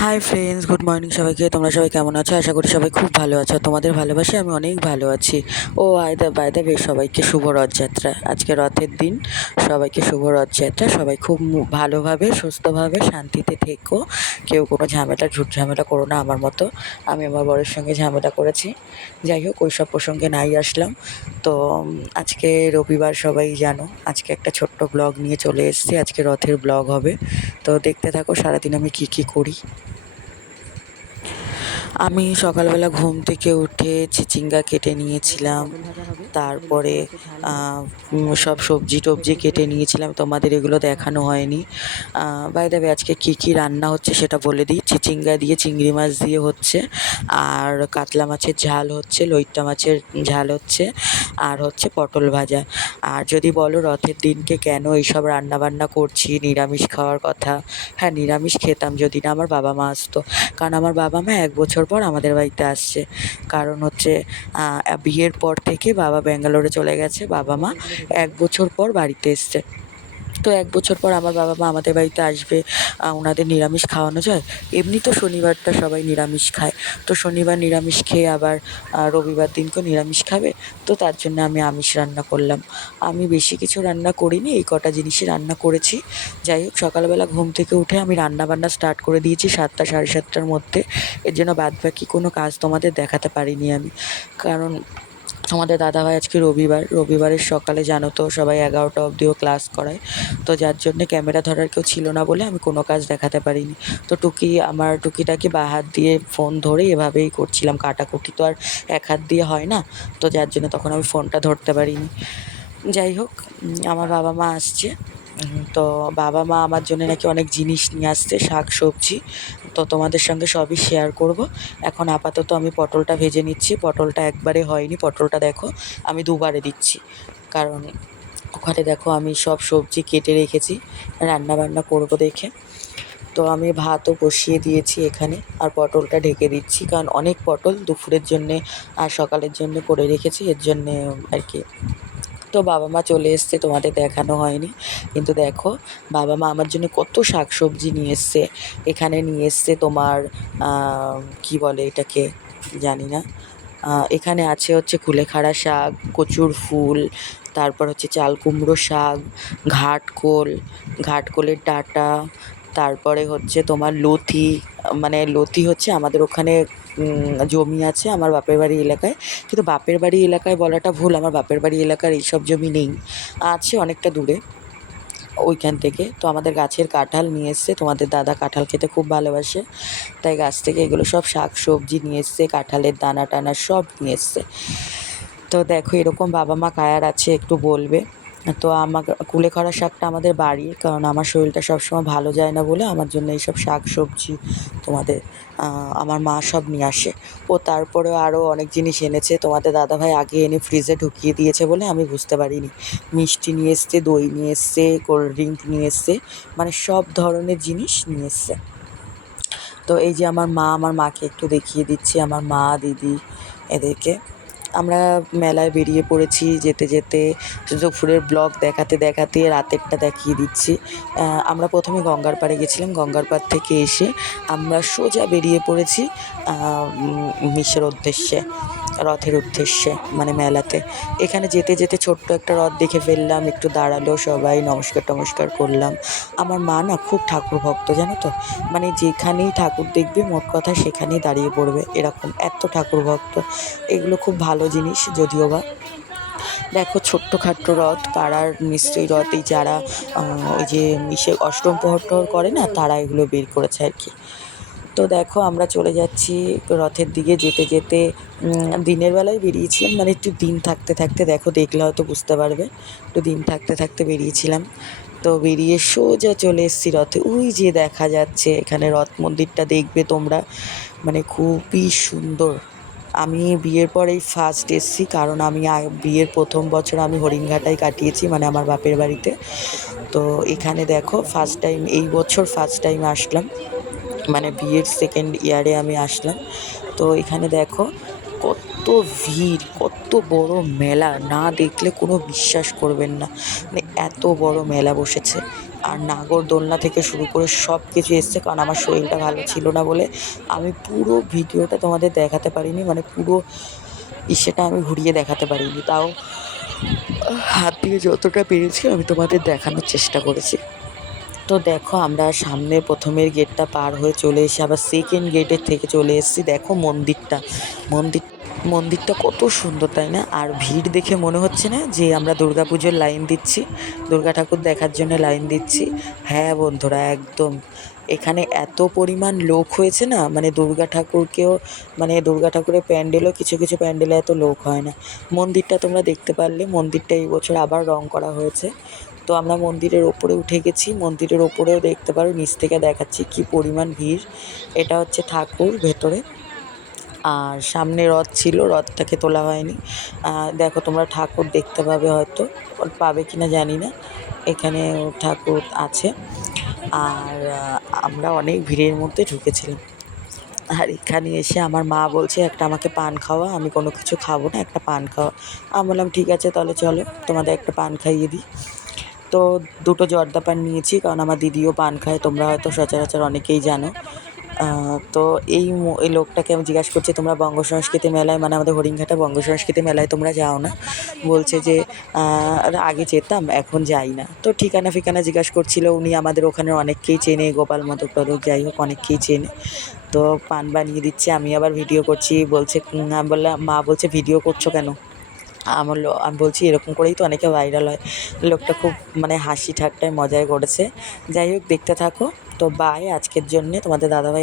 Hi friends good morning সবাইকে। তোমরা সবাই কেমন আছো? আশা করি সবাই খুব ভালো আছো। তোমাদের ভালোবাসে আমি অনেক ভালো আছি। ও আয়দা বায়দা বেশ সবাইকে শুভ রথযাত্রা। আজকে রথের দিন। সবাইকে শুভ রথযাত্রা। সবাই খুব ভালোভাবে, সুস্থভাবে, শান্তিতে থেকো। কেউ কোনো ঝামেলা, ঝুট ঝামেলা করো না আমার মতো। আমি আমার বরের সঙ্গে ঝামেলা করেছি। যাই হোক ওই সব প্রসঙ্গে নাই আসলাম। তো, আজকে রবিবার সবাই জানো, আজকে একটা ছোট্ট ব্লগ নিয়ে চলে এসেছি। আজকে রথের ব্লগ হবে। তো দেখতে থাকো সারাদিন আমি কী কী করি। আমি সকালবেলা ঘুম থেকে উঠে চিচিঙ্গা কেটে নিয়েছিলাম। তারপরে সব সবজি টবজি কেটে নিয়েছিলাম। তোমাদের এগুলো দেখানো হয়নি। বাই দেবে আজকে কি কি রান্না হচ্ছে সেটা বলে দিই। চিচিঙ্গা দিয়ে, চিংড়ি মাছ দিয়ে হচ্ছে। আর কাতলা মাছের ঝাল হচ্ছে, লইট্টা মাছের ঝাল হচ্ছে, আর হচ্ছে পটল ভাজা। আর যদি বলো রথের দিনকে কেন এইসব রান্না বান্না করছি, নিরামিষ খাওয়ার কথা? হ্যাঁ নিরামিষ খেতাম যদি না, আমার বাবা মা আসতো। কারণ আমার বাবা মা এক বছর পর আমাদের বাড়িতে আসছে। কারণ হচ্ছে বিয়ের পর থেকে বাবা ব্যাঙ্গালোরে চলে গেছে। বাবা মা এক বছর পর বাড়িতে এসছে। তো এক বছর পর আমার বাবা মা আমাদের বাড়িতে আসবে ওনাদের নিরামিষ খাওয়ানো যায়। এমনি তো শনিবারটা সবাই নিরামিষ খায়। তো শনিবার নিরামিষ খেয়ে আবার রবিবার দিনকেও নিরামিষ খাবে। তো তার জন্য আমি আমিষ রান্না করলাম। আমি বেশি কিছু রান্না করিনি, এই কটা জিনিসই রান্না করেছি। যাই হোক, সকালবেলা ঘুম থেকে উঠে আমি রান্না বান্না স্টার্ট করে দিয়েছি সাতটা, সাড়ে সাতটার মধ্যে। এর জন্য বাদ বাকি কোনো কাজ তোমাদের দেখাতে পারিনি আমি। কারণ আমাদের দাদাভাই আজকে রবিবার, রবিবারের সকালে জানো তো সবাই এগারোটা অবধিও ক্লাস করায়। তো যার জন্যে ক্যামেরা ধরার কেউ ছিল না বলে আমি কোনো কাজ দেখাতে পারিনি। তো টুকি, আমার টুকিটাকে বা হাত দিয়ে ফোন ধরে এভাবেই করছিলাম কাটাকুটি। তো আর এক হাত দিয়ে হয় না, তো যার জন্য তখন আমি ফোনটা ধরতে পারিনি। যাই হোক আমার বাবা মা আসছে। তো বাবা মা আমার জন্য নাকি অনেক জিনিস নিয়ে আসছে, শাক, সবজি। তো তোমাদের সঙ্গে সবই শেয়ার করব। এখন আপাতত আমি পটলটা ভেজে নিচ্ছি। পটলটা একবারে হয়নি। পটলটা দেখো, আমি দুবারে দিচ্ছি। কারণ ওখানে দেখো আমি সব সবজি কেটে রেখেছি রান্না বান্না করব দেখে। তো আমি ভাতও বসিয়ে দিয়েছি এখানে আর পটলটা ঢেকে দিচ্ছি। কারণ অনেক পটল দুপুরের জন্যে আর সকালের জন্য করে রেখেছি। এর জন্যে আর কি তো বাবা মা চলে এসছে, তোমাদের দেখানো হয়নি। কিন্তু দেখো, বাবা মা আমার জন্য কত শাক সবজি নিয়ে এসছে। এখানে নিয়ে এসছে তোমার কি বলে এটাকে? জানি না। এখানে আছে হচ্ছে কুলেখাড়া শাক, কচুর ফুল, তারপর হচ্ছে চাল কুমড়ো শাক ঘাটকোল ঘাটকোলের ডাঁটা তারপরে হচ্ছে তোমার লথি মানে লথি হচ্ছে আমাদের ওখানে জমি আছে আমার বাপের বাড়ি এলাকায়। কিন্তু বাপের বাড়ি এলাকায় বলাটা ভুল, আমার বাপের বাড়ি এলাকার এইসব জমি নেই, আছে অনেকটা দূরে ওইখান থেকে। তো আমাদের গাছের কাঁঠাল নিয়ে এসছে, তোমাদের দাদা কাঁঠাল খেতে খুব ভালোবাসে, তাই গাছ থেকে এগুলো সব শাক সবজি নিয়ে এসছে, কাঁঠালের দানা টানা সব নিয়ে এসছে। তো দেখো এরকম বাবা মা কায়ার আছে, একটু বলবে। তো আমার কুলেখাড়া শাকটা আমাদের বাড়ির, কারণ আমার শরীরটা সবসময় ভালো যায় না বলে আমার জন্য এইসব শাক, সবজি তোমাদের আমার মা সব নিয়ে আসে। ও তারপরেও আরও অনেক জিনিস এনেছে, তোমাদের দাদাভাই আগে এনে ফ্রিজে ঢুকিয়ে দিয়েছে বলে আমি বুঝতে পারিনি। মিষ্টি নিয়ে এসছে, দই নিয়ে এসছে কোল্ড ড্রিঙ্ক নিয়ে এসছে মানে সব ধরনের জিনিস নিয়ে এসছে। তো এই যে আমার মা, আমার মাকে একটু দেখিয়ে দিচ্ছি, আমার মা, দিদি, এদেরকে। আমরা মেলায় বেরিয়ে পড়েছি, যেতে যেতে দুপুরের ব্লক দেখাতে দেখাতে রাতেরটা দেখিয়ে দিচ্ছি। আমরা প্রথমে গঙ্গার পাড়ে গেছিলাম, গঙ্গার পাড় থেকে এসে আমরা সোজা বেরিয়ে পড়েছি মিশের উদ্দেশ্যে। রথের উদ্দেশ্যে মানে মেলাতে। এখানে যেতে যেতে ছোট্ট একটা রথ দেখে ফেললাম, একটু দাঁড়াল, সবাই নমস্কার টমস্কার করলাম। আমার মা না খুব ঠাকুর ভক্ত, জানো তো? মানে যেখানেই ঠাকুর দেখবে, মোট কথা সেখানেই দাঁড়িয়ে পড়বে। এরকম এত ঠাকুর ভক্ত, এগুলো খুব ভালো জিনিস যদিও বা। দেখো ছোট্ট খাট্ট রথ পাড়ার নিশ্চয়ই রথ এই যারা ওই যে মিশে অষ্টম প্রহর করে না, তারা এগুলো বের করেছে আর কি। তো দেখো আমরা চলে যাচ্ছি রথের দিকে যেতে যেতে দিনের বেলায় বেরিয়েছিলাম মানে একটু দিন থাকতে থাকতে, দেখো দেখলে হয়তো বুঝতে পারবে, একটু দিন থাকতে থাকতে বেরিয়েছিলাম। তো বেরিয়ে সোজা চলে এসেছি রথে, ওই যে দেখা যাচ্ছে, এখানে রথ মন্দিরটা দেখবে তোমরা মানে খুবই সুন্দর। আমি বিয়ের পরেই ফার্স্ট এসেছি, কারণ আমি বিয়ের প্রথম বছর আমি হরিণঘাটায় কাটিয়েছি মানে আমার বাপের বাড়িতে। তো এখানে দেখো ফার্স্ট টাইম এই বছর ফার্স্ট টাইম আসলাম। মানে বিয়ের সেকেন্ড ইয়ারে আমি আসলাম। তো এখানে দেখো কত ভিড়, কত বড় মেলা। না দেখলে কোনো বিশ্বাস করবেন না। মানে এত বড় মেলা বসেছে। আর নাগরদোলনা থেকে শুরু করে সব কিছু এসছে কারণ আমার শরীরটা ভালো ছিল না বলে আমি পুরো ভিডিওটা তোমাদের দেখাতে পারিনি। মানে পুরো ইসেটা আমি ঘুরিয়ে দেখাতে পারিনি। তাও হাত দিয়ে যতটা পেরেছি আমি তোমাদের দেখানোর চেষ্টা করেছি। তো দেখো, আমরা সামনে প্রথমের গেটটা পার হয়ে চলে এসে আবার সেকেন্ড গেটের থেকে চলে এসেছি। দেখো মন্দিরটা। মন্দির, মন্দিরটা কত সুন্দর, তাই না? আর ভিড় দেখে মনে হচ্ছে না যে আমরা দুর্গা পুজোর লাইন দিচ্ছি? দুর্গা ঠাকুর দেখার জন্য লাইন দিচ্ছি? হ্যাঁ বন্ধুরা, একদম। এখানে এত পরিমাণ লোক হয়েছে না মানে দুর্গা ঠাকুরকেও মানে দুর্গা ঠাকুরের প্যান্ডেলও কিছু কিছু প্যান্ডেলে এত লোক হয় না। মন্দিরটা তোমরা দেখতে পারলে। মন্দিরটা এই বছর আবার রং করা হয়েছে। তো আমরা মন্দিরের ওপরে উঠে গেছি। মন্দিরের ওপরেও দেখতে পারো, নিচ থেকে দেখাচ্ছি কি পরিমাণ ভিড়। এটা হচ্ছে ঠাকুর ভেতরে। আর সামনে রথ ছিল, রথটাকে তোলা হয়নি। দেখো তোমরা ঠাকুর দেখতে পাবে হয়তো, পাবে কি না জানি না। এখানে ঠাকুর আছে। আর আমরা অনেক ভিড়ের মধ্যে ঢুকেছিলাম। আর এখানে এসে আমার মা বলছে, একটা আমাকে পান খাওয়া, আমি কোনো কিছু খাব না, একটা পান খাওয়া। আমি বললাম, ঠিক আছে, তাহলে চলো, তোমাদের একটা পান খাইয়ে দিই। তো দুটো জর্দা পান নিয়েছি, কারণ আমার দিদিও পান খায়, তোমরা হয়তো সচরাচর অনেকেই জানো। তো এই এই লোকটাকে আমি জিজ্ঞাসা করছি, তোমরা বঙ্গ সংস্কৃতি মেলায় মানে আমাদের হরিণঘাটা বঙ্গ সংস্কৃতি মেলায় তোমরা যাও না? বলছে যে আগে যেতাম, এখন যাই না। তো ঠিকানা ফিকানা জিজ্ঞাসা করছিল, উনি আমাদের ওখানে অনেককেই চেনে, গোপাল মতো মধুপদক যাই হোক, অনেককেই চেনে। তো পান বানিয়ে দিচ্ছে, আমি আবার ভিডিও করছি, বলছে বললাম, মা বলছে, ভিডিও করছ কেন? আমার আমি বলছি এরকম করেই তো অনেকে ভাইরাল হয়। লোকটা খুব মানে হাসি ঠাট্টায় মজায় করেছে যাই হোক, দেখতে থাকো। তো বাই আজকের জন্যে। তোমাদের দাদাভাই